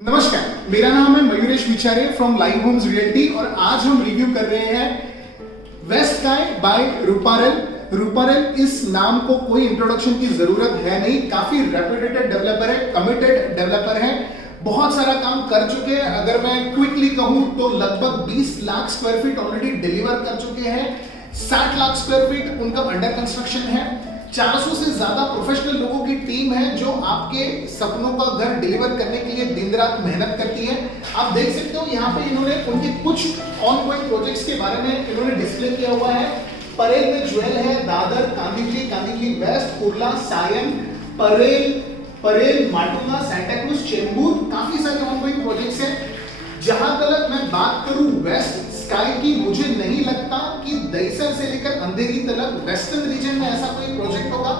नमस्कार, मेरा नाम है मयूरेश विचारे फ्रॉम लाइव होम्स रियल्टी और आज हम रिव्यू कर रहे हैं west sky by Ruparel. Ruparel इस नाम को कोई इंट्रोडक्शन की जरूरत है नहीं, काफी रेप्यूटेड डेवलपर है, कमिटेड डेवलपर है, बहुत सारा काम कर चुके हैं। अगर मैं क्विकली कहूं तो लगभग 20 lakh square feet already deliver कर चुके हैं, 60 लाख स्क्वायर फीट उनका अंडर कंस्ट्रक्शन है, 400 से ज्यादा प्रोफेशनल लोगों की टीम है जो आपके सपनों का घर डिलीवर करने के लिए दिन रात मेहनत करती है। आप देख सकते हो यहाँ पे इन्होंने उनके कुछ ऑनगोइंग प्रोजेक्ट्स के बारे में इन्होंने डिस्प्ले किया हुआ है। परेल में ज्वेल है, दादर, कांदिवली वेस्ट, कुर्ला, सायन, परेल, माटुंगा, सांता क्रूज, चेंबूर, काफी सारे ऑनगोइंग प्रोजेक्ट्स हैं। जहां तक मैं बात करूं वेस्ट स्काई की, मुझे नहीं लगता कि दहीसर से लेकर अंधेरी तक वेस्टर्न रीजन में ऐसा कोई प्रोजेक्ट होगा।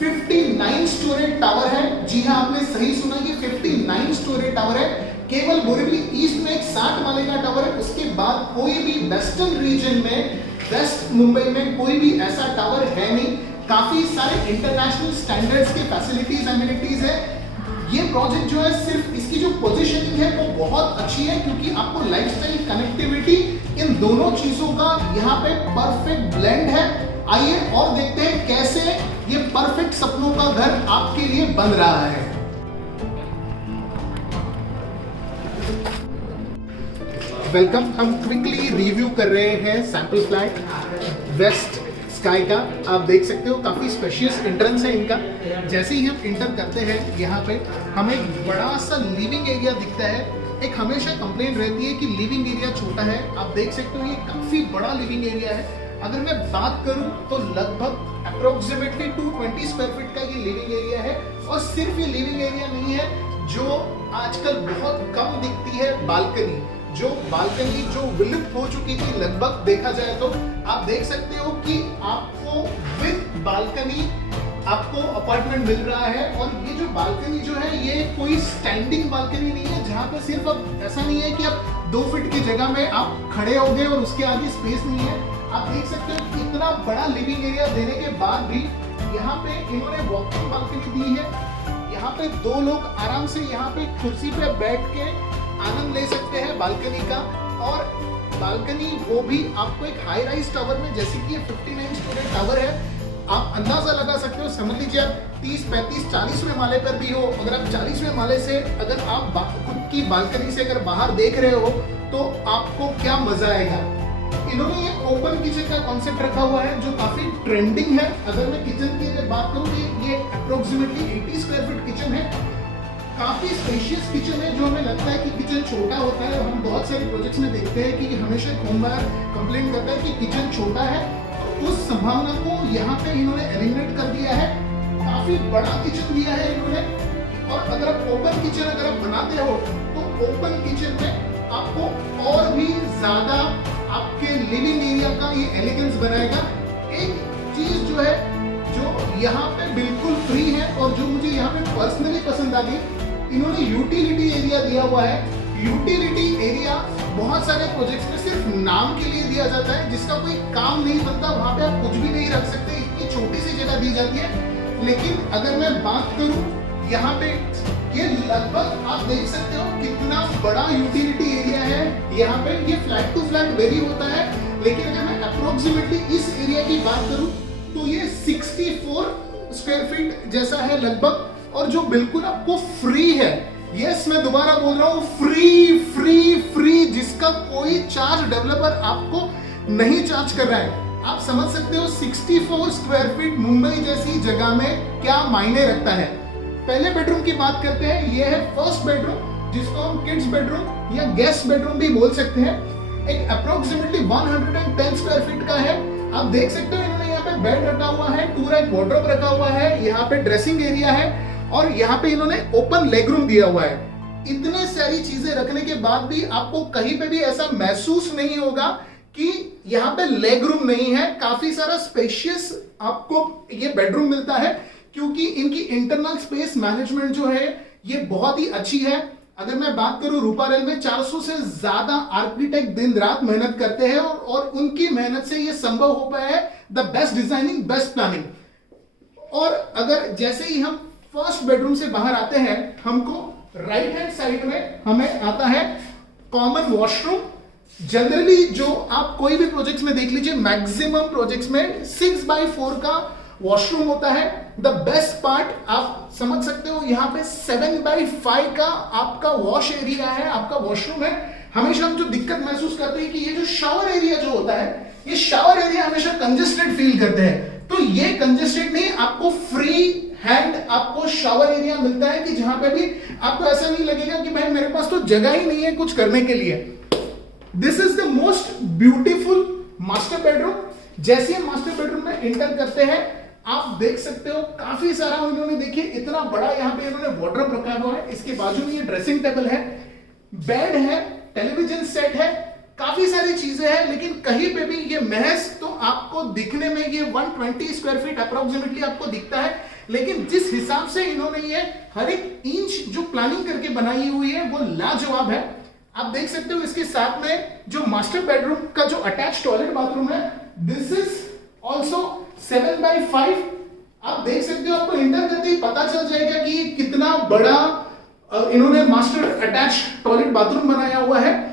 59 स्टोरेज टावर है, जी हां आपने सही सुना कि 59 स्टोरेज टावर है। केवल बोरीवली ईस्ट में एक 60 माले का टावर है, उसके बाद कोई भी वेस्टर्न रीजन में, वेस्ट मुंबई में कोई भी ऐसा टावर है नहीं। काफी सारे इंटरनेशनल स्टैंडर्ड्स के फैसिलिटीज एमिनिटीज है। ये प्रोजेक्ट जो है सिर्फ इसकी जो पोजीशनिंग है वो बहुत अच्छी है क्योंकि आपको लाइफस्टाइल कनेक्टिविटी इन दोनों चीजों का यहाँ पे परफेक्ट ब्लेंड है। आइए और देखते हैं कैसे ये परफेक्ट सपनों का घर आपके लिए बन रहा है। वेलकम, हम क्विकली रिव्यू कर रहे हैं सैंपल फ्लैट वेस्ट स्काई का। आप देख सकते हो काफी स्पेशियस एंट्रेंस है इनका। जैसे ही हम इंटर करते हैं यहाँ पे हमें बड़ा सा लिविंग एरिया दिखता है। एक हमेशा कंप्लेंट रहती है कि लिविंग एरिया छोटा है, आप देख सकते हो ये काफी बड़ा लिविंग एरिया है। अगर मैं बात करूं तो लगभग अप्रोक्सीमेटली 220 स्क्वायर फीट का ये लिविंग एरिया है। और सिर्फ ये लिविंग एरिया नहीं है, जो आजकल बहुत कम दिखती है बालकनी, जो विलुप्त हो चुकी थी लगभग देखा जाए तो। आप देख सकते हो कि आपको विद बालकनी आपको अपार्टमेंट मिल रहा है। और ये जो बालकनी जो है ये कोई स्टैंडिंग बालकनी नहीं है, जहाँ पे सिर्फ अब ऐसा नहीं है कि आप 2 फीट की जगह में आप खड़े हो गए और उसके आगे स्पेस नहीं है। आप देख सकते हो इतना बड़ा लिविंग एरिया देने के बाद भी यहाँ पे इन्होंने वॉकिंग बालकनी दी है। यहाँ पे 2 लोग आराम से यहाँ पे कुर्सी पे बैठ के आनंद ले सकते हैं बालकनी का। और बालकनी वो भी आपको एक हाई राइज टावर में, जैसे कि ये 59 स्टोरेज टावर है, आप अंदाजा लगा सकते हो। समझ लीजिए आप 30, 35, 40वें माले पर भी हो, अगर आप 40वें माले से अगर आप खुद की बालकनी से अगर बाहर देख रहे हो तो आपको क्या मजा आएगा। इन्होंने ये ओपन किचन का कॉन्सेप्ट रखा हुआ है जो काफी ट्रेंडिंग है। अगर मैं किचन की अगर बात करूँ तो ये अप्रोक्सीमेटली 80 स्क्वायर फीट किचन है, काफी स्पेशियस किचन है। जो हमें लगता है कि किचन छोटा होता है, हम बहुत सारे प्रोजेक्ट्स में देखते हैं कि हमेशा होमबायर कंप्लेंट करता है कि किचन छोटा है, तो उस संभावना को यहाँ पे इन्होंने एलिमिनेट कर दिया है। काफी बड़ा किचन दिया है इन्होंने। और अगर आप ओपन किचन अगर आप बनाते हो तो ओपन किचन में आपको और भी ज्यादा आपके लिविंग एरिया का ये एलिगेंस बनाएगा। एक चीज जो है जो यहाँ पे बिल्कुल फ्री है और जो मुझे यहाँ पे पर्सनली पसंद आ गई, इन्होंने यूटिलिटी एरिया दिया हुआ है। यूटिलिटी एरिया बहुत सारे प्रोजेक्ट्स में सिर्फ नाम के लिए दिया जाता है, जिसका कोई काम नहीं बनता, वहां पे आप कुछ भी नहीं रख सकते, इतनी छोटी सी जगह दी जाती है। लेकिन अगर मैं बात करूं यहाँ पे, ये लगभग आप देख सकते हो कितना बड़ा यूटिलिटी एरिया है। यहाँ पे ये फ्लैट टू फ्लैट वेरी होता है, लेकिन अगर मैं अप्रोक्सीमेटली इस एरिया की बात करूं तो ये 64 स्क्वायर फीट जैसा है लगभग, और जो बिल्कुल आपको फ्री है। यस, मैं दोबारा बोल रहा हूं, फ्री, जिसका कोई चार्ज डेवलपर आपको नहीं चार्ज कर रहा है। आप समझ सकते हो 64 स्क्वायर फीट मुंबई जैसी जगह में क्या मायने रखता है। पहले बेडरूम की बात करते हैं, यह है फर्स्ट बेडरूम, जिसको हम किड्स बेडरूम या गेस्ट बेडरूम भी बोल सकते हैं। एक अप्रोक्सीमेटली 110 स्क्वायर फीट का है। आप देख सकते हो इन्होंने यहाँ पे बेड रखा हुआ है, 2 रैक वार्डरोब रखा हुआ है, यहाँ पे ड्रेसिंग एरिया है और यहाँ पे इन्होंने ओपन लेग रूम दिया हुआ है। इतने सारी चीजें रखने के बाद भी आपको कहीं पे भी ऐसा महसूस नहीं होगा कि यहाँ पे लेग रूम नहीं है। काफी सारा स्पेशियस आपको ये बेडरूम मिलता है क्योंकि इनकी इंटरनल स्पेस मैनेजमेंट जो है ये बहुत ही अच्छी है। अगर मैं बात करूं रूपारेल में 400 से ज्यादा आर्किटेक्ट दिन रात मेहनत करते हैं और उनकी मेहनत से ये संभव हो पाया है। The best designing, best planning. और अगर जैसे ही हम फर्स्ट बेडरूम से बाहर आते हैं, हमको राइट हैंड साइड में हमें आता है कॉमन वॉशरूम। जनरली जो आप कोई भी प्रोजेक्ट्स में देख लीजिए, मैक्सिमम प्रोजेक्ट्स में 6x4 का वॉशरूम होता है। द बेस्ट पार्ट आप समझ सकते हो, यहाँ पे 7x5 का आपका वॉश एरिया है, आपका वॉशरूम है। हमेशा हम जो दिक्कत महसूस करते हैं कि ये जो शावर एरिया जो होता है, ये शावर एरिया हमेशा कंजेस्टेड फील करते हैं। तो ये कंजेस्टेड नहीं, आपको फ्री हैंड आपको शावर एरिया मिलता है कि जहां पे भी आपको ऐसा नहीं लगेगा कि भाई मेरे पास तो जगह ही नहीं है कुछ करने के लिए। This is the most beautiful master bedroom. जैसे हम मास्टर बेडरूम में एंटर करते हैं, आप देख सकते हो काफी सारा उन्होंने, देखिए इतना बड़ा यहाँ पे इन्होंने वार्डरोब रखा हुआ है। इसके बाजू में ये ड्रेसिंग टेबल है, बेड है, टेलीविजन सेट है, काफी सारी चीजें हैं। लेकिन कहीं पे भी ये महज तो आपको दिखने में ये 120 स्क्वायर फीट अप्रोक्सीमेटली आपको दिखता है, लेकिन जिस हिसाब से इन्होंने ये हर एक इंच जो प्लानिंग करके बनाई हुई है वो लाजवाब है। आप देख सकते हो इसके साथ में जो मास्टर बेडरूम का जो अटैच टॉयलेट बाथरूम है, दिस इज ऑल्सो 7x5। आप देख सकते हो, आपको इंटर करते ही पता चल जाएगा कि कितना बड़ा इन्होंने मास्टर अटैच टॉयलेट बाथरूम बनाया हुआ है।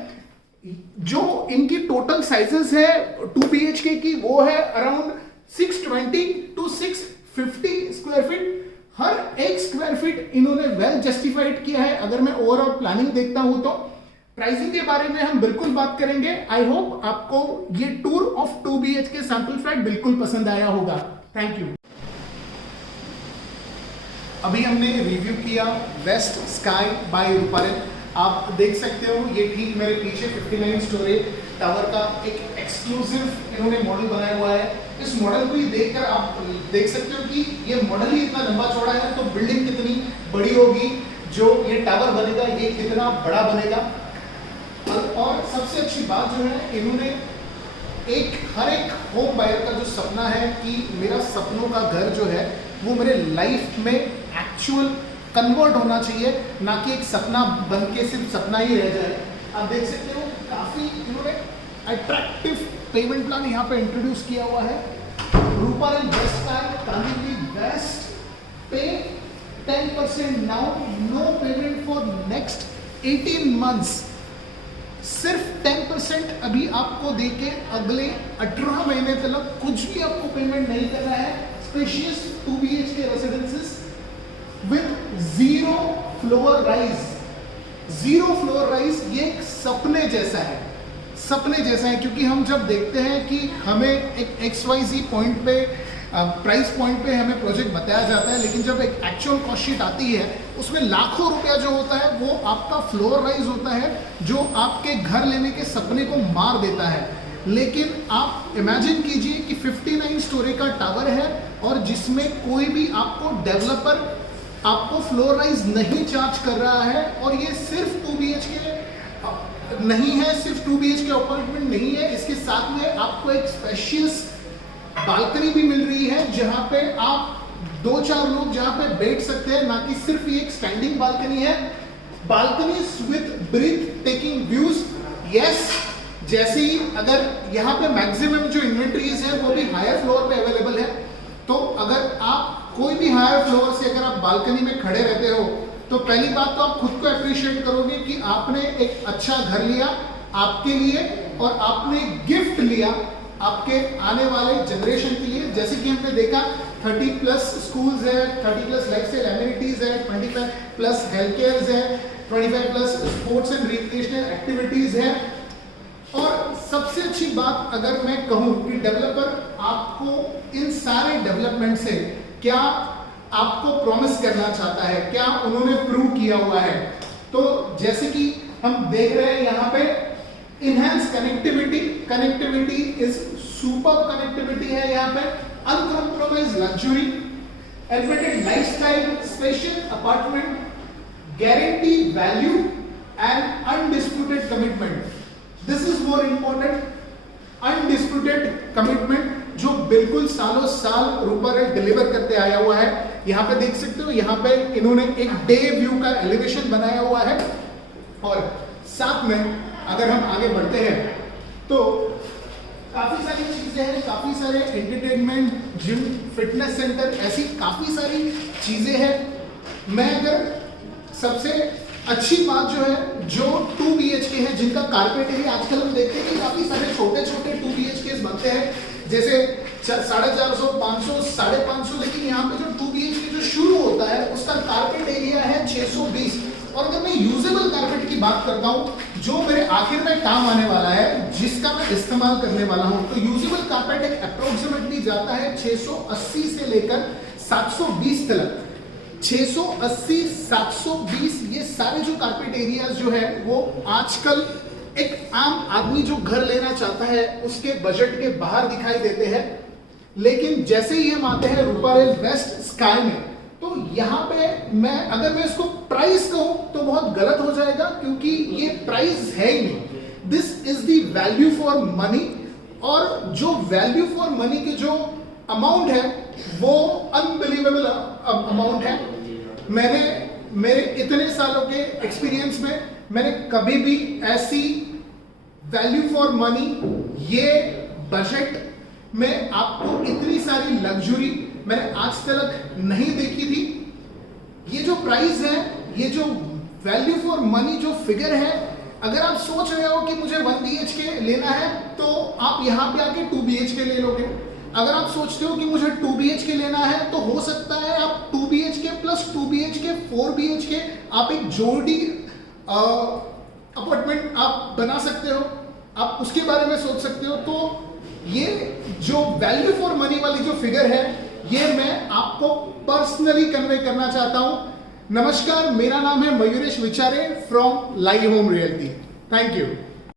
जो इनकी टोटल साइजेस है 2 BHK की, वो है अराउंड 620 to 650 स्क्वायर फीट। हर एक स्क्वायर फीट इन्होंने वेल जस्टिफाइड किया है। अगर मैं ओवरऑल प्लानिंग देखता हूं तो प्राइसिंग के बारे में हम बिल्कुल बात करेंगे। आई होप आपको ये tour of 2 BHK sample flat बिल्कुल पसंद आया होगा। Thank you. अभी हमने रिव्यू किया वेस्ट स्काई बाय रूपारेल। आप देख सकते हो ये ठीक मेरे पीछे 59 स्टोरी टावर का एक एक्सक्लूसिव इन्होंने मॉडल बनाया हुआ है। इस मॉडल को ही देखकर आप देख सकते हो कि ये मॉडल ही इतना लंबा चौड़ा है, तो बिल्डिंग कितनी बड़ी होगी, जो ये टावर बनेगा ये कितना बड़ा बनेगा। और सबसे अच्छी बात जो है, इन्होंने हर एक होम बायर का जो सपना है कि मेरा सपनों का घर जो है वो मेरे लाइफ में एक्चुअल कन्वर्ट होना चाहिए, ना कि एक सपना बन के सिर्फ सपना ही रह जाए। आप देख सकते हो काफी इन्होंने अट्रैक्टिव पेमेंट प्लान यहाँ पे इंट्रोड्यूस किया हुआ है। रूपारेल वेस्ट का कांदिवली वेस्ट पे 10% now, no payment for next 18 months. सिर्फ 10% अभी आपको देके अगले 18 महीने तक कुछ भी आपको पेमेंट नहीं करना है। Spacious 2 BHK residences with zero floor rise. Zero floor rise ये एक सपने जैसा है, सपने जैसा है। क्योंकि हम जब देखते हैं कि हमें एक XYZ पॉइंट पे प्राइस पॉइंट पे हमें प्रोजेक्ट बताया जाता है, लेकिन जब एक एक्चुअल कॉस्ट शीट आती है उसमें लाखों रुपया जो होता है वो आपका फ्लोर राइज होता है, जो आपके घर लेने के सपने को मार देता है। लेकिन आप इमेजिन कीजिए कि 59 स्टोरी का टावर है और जिसमें कोई भी आपको डेवलपर आपको फ्लोर राइज नहीं चार्ज कर रहा है, और ये सिर्फ 2 BHK नहीं है, सिर्फ 2 BHK अपार्टमेंट नहीं है, इसके साथ में आपको एक स्पेशियस बालकनी भी मिल रही है जहां पे आप 2-4 लोग जहां पे बैठ सकते हैं, ना कि सिर्फ ये एक स्टैंडिंग बालकनी है। Balcony with breathtaking views. Yes, जैसे ही अगर यहाँ पे मैक्सिमम जो इन्वेंट्रीज है वो भी हायर फ्लोर पे अवेलेबल है, तो अगर आप कोई भी हायर फ्लोर से अगर आप बालकनी में खड़े रहते हो तो पहली बात तो आप खुद को अप्रिशिएट करोगे कि आपने एक अच्छा घर लिया आपके लिए, और आपने गिफ्ट लिया आपके आने वाले जनरेशन के लिए। जैसे कि हमने देखा 30+ स्कूल्स है, 30+ लाइफस्टाइल एमिनिटीज है, 25+ हेल्थ केयर है, 25+ स्पोर्ट्स एंड रिक्रिएशनल एक्टिविटीज है। और सबसे अच्छी बात अगर मैं कहूं कि डेवलपर आपको इन सारे डेवलपमेंट से क्या आपको प्रॉमिस करना चाहता है, क्या उन्होंने प्रूव किया हुआ है। तो जैसे कि हम देख रहे हैं यहाँ पे enhance connectivity, connectivity is super connectivity है यहाँ पे, uncompromise luxury, elevated lifestyle, spacious apartment, guarantee value and undisputed commitment. This is more important, undisputed commitment जो बिल्कुल सालों साल रूपारेल डिलीवर करते आया हुआ है। यहाँ पे देख सकते हो, यहाँ पे इन्होंने एक डे व्यू का एलिवेशन बनाया हुआ है। और साथ में अगर हम आगे बढ़ते हैं तो काफी सारी चीजें हैं, काफी सारे एंटरटेनमेंट, जिम, फिटनेस सेंटर, ऐसी काफी सारी चीजें हैं। मैं अगर सबसे अच्छी बात जो है, जो 2 BHK है जिनका कारपेट एरिया आजकल हम देखते हैं कि काफी सारे छोटे छोटे 2 BHK बनते हैं, जैसे 450, 500, 550, लेकिन यहाँ पे जो 2 BHK जो शुरू होता है उसका कारपेट एरिया है 620। और अगर मैं यूजेबल कारपेट की बात करता हूँ जो मेरे आखिर में काम आने वाला है, जिसका मैं इस्तेमाल करने वाला हूँ, तो यूजेबल कारपेट एक अप्रोक्सीमेटली जाता है 680 से लेकर 720 तक। 680, 720 ये सारे जो कारपेट एरियाज जो है वो आजकल एक आम आदमी जो घर लेना चाहता है उसके बजट के बाहर दिखाई देते हैं। लेकिन जैसे ही हम आते हैं रूपारेल वेस्ट स्काई में, तो यहाँ पे अगर मैं इसको प्राइस कहूं तो बहुत गलत हो जाएगा, क्योंकि ये प्राइस है ही नहीं। This is the value for money, और जो वैल्यू फॉर मनी के जो अमाउंट है वो अनबिलीवेबल अमाउंट है। मैंने मेरे इतने सालों के एक्सपीरियंस में मैंने कभी भी ऐसी वैल्यू फॉर मनी, ये बजट में आपको इतनी सारी लग्जरी मैंने आज तक नहीं देखी थी। ये जो प्राइस है, ये जो वैल्यू फॉर मनी जो फिगर है, अगर आप सोच रहे हो कि मुझे 1 BHK लेना है तो आप यहाँ पे आके 2 BHK ले लोगे। अगर आप सोचते हो कि मुझे 2 BHK लेना है तो हो सकता है आप 2 BHK प्लस 2 BHK 4 BHK आप एक जोड़ी अपार्टमेंट आप बना सकते हो, आप उसके बारे में सोच सकते हो। तो ये जो वैल्यू फॉर मनी वाली जो फिगर है, ये मैं आपको पर्सनली कन्वे करना चाहता हूं। नमस्कार, मेरा नाम है मयूरेश विचारे from live home realty. Thank you.